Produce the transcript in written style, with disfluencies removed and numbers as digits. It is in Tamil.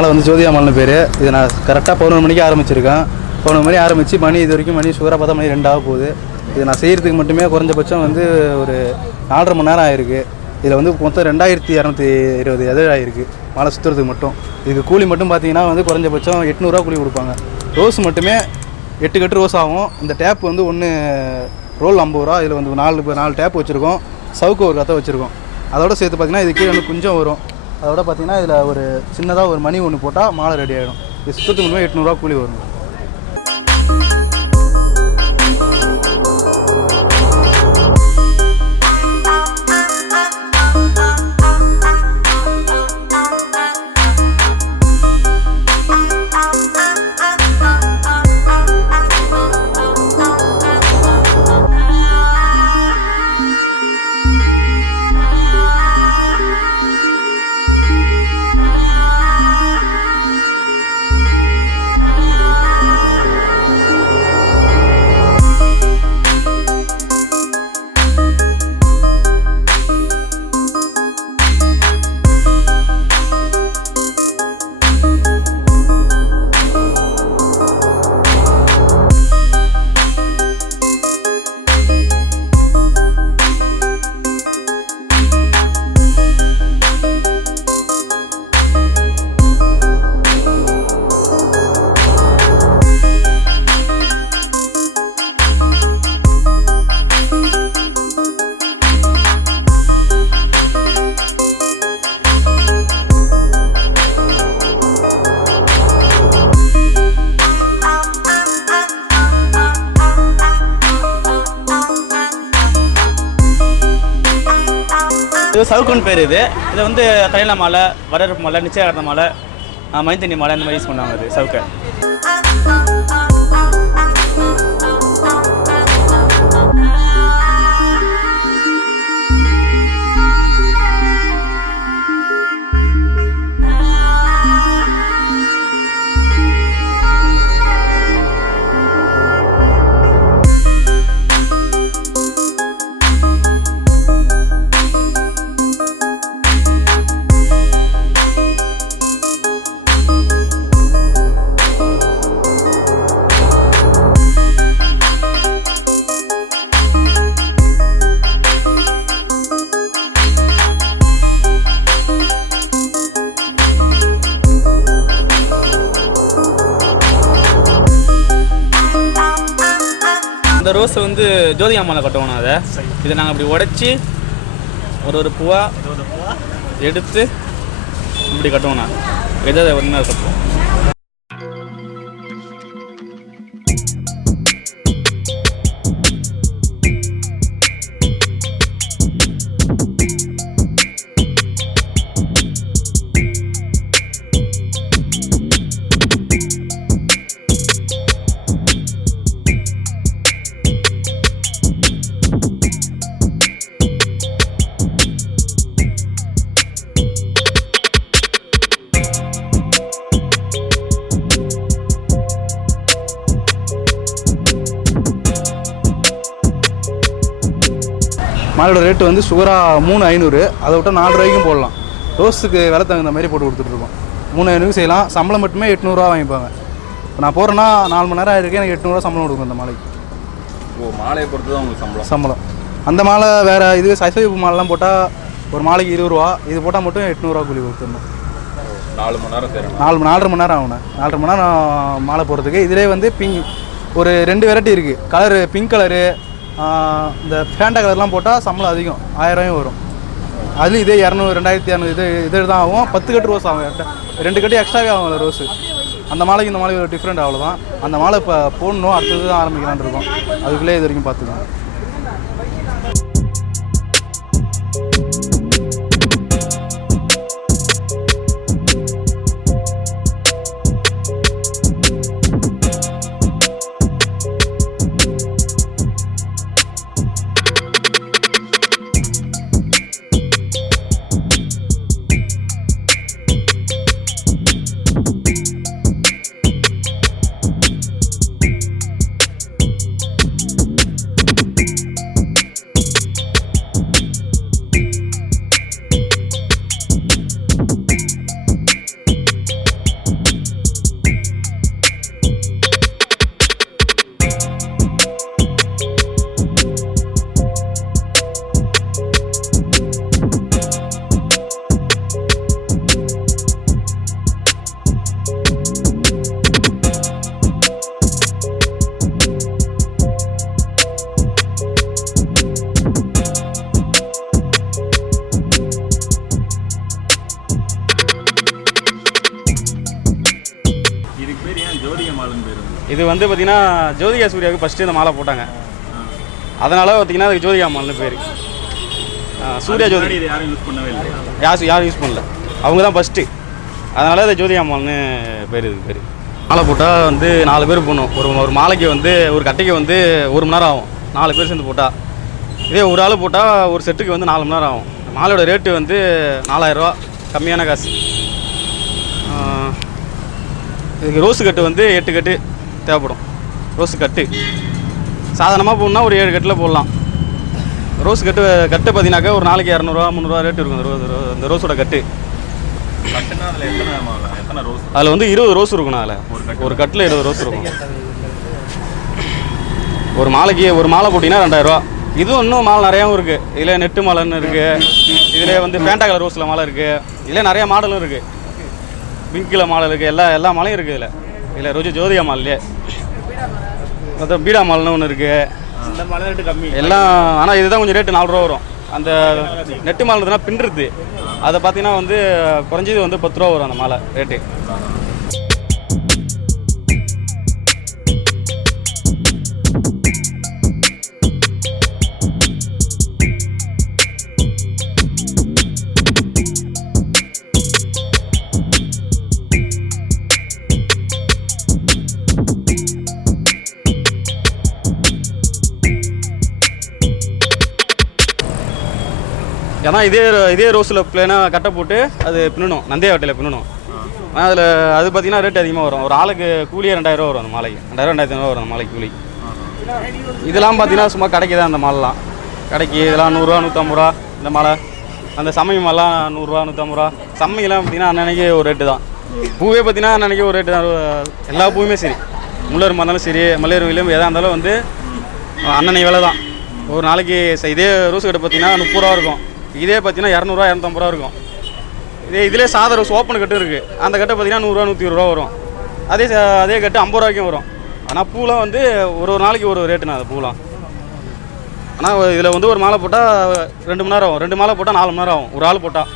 மாலை வந்து ஜோதிகா மாலைன்னு பேர். இது நான் கரெக்டாக 11 மணிக்கு ஆரம்பிச்சிருக்கேன். 11 மணி ஆரம்பித்து மணி இது வரைக்கும் மணி சுகராக பார்த்தா மணி 2 ஆக போகுது. இது நான் செய்கிறதுக்கு மட்டுமே குறைஞ்சபட்சம் வந்து ஒரு 4.5 மணி நேரம் ஆகிருக்கு. இதில் வந்து மொத்தம் 2220 எதிர் ஆகிருக்கு மாலை சுற்றுறதுக்கு மட்டும். இதுக்கு கூலி மட்டும் பார்த்தீங்கன்னா வந்து குறைஞ்சபட்சம் 800 கூலி கொடுப்பாங்க. ரோஸ் மட்டுமே 8 கட்டு ரோஸ் ஆகும். இந்த டேப் வந்து ஒன்று ரோல் 50 ரூபா. இதில் வந்து 4 டேப் வச்சுருக்கோம். சவுக்கு ஒரு கதை வச்சுருக்கோம். அதோட சேர்த்து பார்த்திங்கன்னா இது கீழே வந்து குஞ்சம் வரும். அதோட பார்த்திங்கன்னா இதில் ஒரு சின்னதாக ஒரு மணி ஒன்று போட்டால் மாலை ரெடி ஆகிடும். இது சுற்றுறதுக்கு மட்டுமே 800 கூலி வரும். இது சவுக்குன்னு பேர். இதை வந்து கல்யாண மாலை, வரவேற்பு மாலை, நிச்சயதார்த்த மாலை, மணித்தண்ணி மாலை இந்த மாதிரி யூஸ் பண்ணுவாங்க. அது சவுக்கை இந்த ரோஸ் வந்து ஜோதிகா மாலை கட்டுவோம். அதை இதை நாங்கள் அப்படி உடைச்சி ஒரு பூவாக எடுத்து இப்படி கட்டுவோம். நான் எதை ஒன்று கட்டுவோம். மாலையோட ரேட்டு வந்து சுகரா 3,500. அதை விட்டால் 4 ரூபாய்க்கும் போடலாம். ரோஸுக்கு விலை தகுந்த மாதிரி போட்டு கொடுத்துட்ருக்கோம். 3,500 செய்யலாம். சம்பளம் மட்டுமே 800 வாங்கிப்பாங்க. இப்போ நான் போகிறேன்னா 4 மணி நேரம் ஆகிருக்கு. எனக்கு 800 சம்பளம் கொடுக்கும் அந்த மாலைக்கு. மாலையை பொறுத்து தான் உங்களுக்கு சம்பளம். அந்த மாலை வேறு இதுவே சைசைப்பு மாலைலாம் போட்டால் ஒரு மாலைக்கு 20 ரூபா. இது போட்டால் மட்டும் 800 கூலி கொடுத்துடணும். 4 மணி நேரம் செய்யணும். 4.5 மணி நேரம் ஆகணும். 4.5 மணி நேரம் மாலை போகிறதுக்கு. இதிலே வந்து ஒரு 2 வெரைட்டி இருக்குது. கலரு பிங்க் கலரு, இந்த ஃபேண்டா கலர்லாம் போட்டால் சம்பளம் அதிகம், 1000 வரும். அதுலேயும் இதே 200 2200 இது தான் ஆகும். 10 கட்டு ரோஸ் ஆகும். 2 கட்டு எக்ஸ்ட்ராவே ஆகும் ரோஸு. அந்த மாலைக்கு இந்த மாலைக்கு டிஃப்ரெண்ட் அவ்வளோதான். அந்த மாலை இப்போ போடணும், அடுத்தது தான் ஆரம்பிக்கலான்னு இருக்கோம். அதுக்குள்ளே இது வரைக்கும் பார்த்துக்கோங்க. ஜோதிகா மாலைன்னு பேர்? இது வந்து பார்த்தீங்கன்னா ஜோதிகா சூர்யாவுக்கு ஃபஸ்ட்டு இந்த மாலை போட்டாங்க, அதனால் பார்த்தீங்கன்னா அதுக்கு ஜோதிகா மாலைன்னு பேர். சூர்யா ஜோதி இது யாரும் யூஸ் பண்ணவே இல்லை. யாரும் யூஸ் பண்ணல, அவங்க தான் ஃபஸ்ட்டு. அதனால் அது ஜோதிகா மாலைன்னு பேர். இதுக்கு பேர் மாலை போட்டால் வந்து 4 பேர் போடணும். ஒரு மாலைக்கு வந்து ஒரு கட்டைக்கு வந்து 1 மணி நேரம் ஆகும், 4 பேர் சேர்ந்து போட்டால். இதே ஒரு ஆள் போட்டால் ஒரு செட்டுக்கு வந்து 4 மணி நேரம் ஆகும். மாலையோட ரேட்டு வந்து 4000 ரூபா, கம்மியான காசு. இதுக்கு ரோஸு கட்டு வந்து 8 கட்டு தேவைப்படும். ரோஸு கட்டு சாதாரணமாக போடணுன்னா ஒரு 7 கட்டில் போடலாம். ரோஸு கட்டு பார்த்தீங்கன்னாக்கா ஒரு நாளைக்கு 200 300 ரேட்டு இருக்கும். இந்த ரோஸோட கட்டு கட்டுனா அதில் எத்தனை ரோஸ்? அதில் வந்து 20 ரோஸ் இருக்கணும். அதில் ஒரு கட்டில் 20 ரோஸ் இருக்கும். ஒரு மாலைக்கு ஒரு மாலை போட்டிங்கன்னா 2000 ரூபா. இதுவும் இன்னும் மாலை நிறையாவும் இருக்குது. இதில் நெட்டு மாலைன்னு இருக்குது, இதில் வந்து ஃபேண்டா கலர் ரோஸில் மாலை இருக்குது, இதில் நிறையா மாடலும் இருக்குது. பிங்கில் மாலை இருக்குது, எல்லா மாலையும் இருக்குது. இதில் ஜோதிகா மாலையே மொத்தம் பீடா மாலைன்னு ஒன்று இருக்குது. இந்த மாலை ரேட்டு கம்மி எல்லாம். ஆனால் இதுதான் கொஞ்சம் ரேட்டு 4 ரூபா வரும். அந்த நெட்டு மாலை இருந்ததுன்னா பின்னுறது, அதை பார்த்தீங்கன்னா வந்து குறைஞ்சது வந்து 10 ரூபா வரும் அந்த மாலை ரேட்டு. ஏன்னா இதே ரோஸில் பிளேனாக கட்டை போட்டு அது பின்னணும், நந்தையா வட்டையில் பின்னணும். அதில் அது பார்த்தீங்கன்னா ரேட் அதிகமாக வரும். ஒரு ஆளுக்கு கூலியே 2000 ரூபா வரும் அந்த மாலைக்கு. 2000 2500 வரும் அந்த மாலைக்கு கூலி. இதெல்லாம் பார்த்தீங்கன்னா சும்மா கடைக்கு தான் அந்த மாலைலாம். கடைக்கு இதெல்லாம் 100 ரூபா 150 ரூபா இந்த மாலை. அந்த சமயம் மாலாம் 100 ரூபா 150 ரூபா. சம்மையெல்லாம் பார்த்தீங்கன்னா அன்னன்னைக்கு ஒரு ரேட்டு தான். பூவே பார்த்தீங்கன்னா அன்னன்னைக்கு ஒரு ரேட்டு தான். எல்லா பூவுமே சரி, முள்ளரும்பு இருந்தாலும் சரி, மல்லிகை விலையும் எதாக இருந்தாலும் வந்து அன்னன்னை விலை தான். ஒரு நாளைக்கு இதே ரோஸ் கட்டு பார்த்தீங்கன்னா 30 ரூபா இருக்கும். இதே பார்த்தீங்கன்னா 200 ரூபா 250 ரூபா இருக்கும். இதிலே சாதா ரோஸ் ஓப்பன் கட்டு இருக்குது. அந்த கட்டை பார்த்தீங்கன்னா 100 ரூபா 120 ரூபா வரும். அதே கட்டு 50 ரூபாய்க்கும் வரும். ஆனால் பூலாம் வந்து ஒரு நாளைக்கு ஒரு ரேட்டுண்ணா அது பூலாம். ஆனால் இதில் வந்து ஒரு மாலை போட்டால் 2 மணி நேரம் ஆகும். 2 மாலை போட்டால் 4 மணி நேரம் ஆகும் ஒரு ஆள் போட்டால்.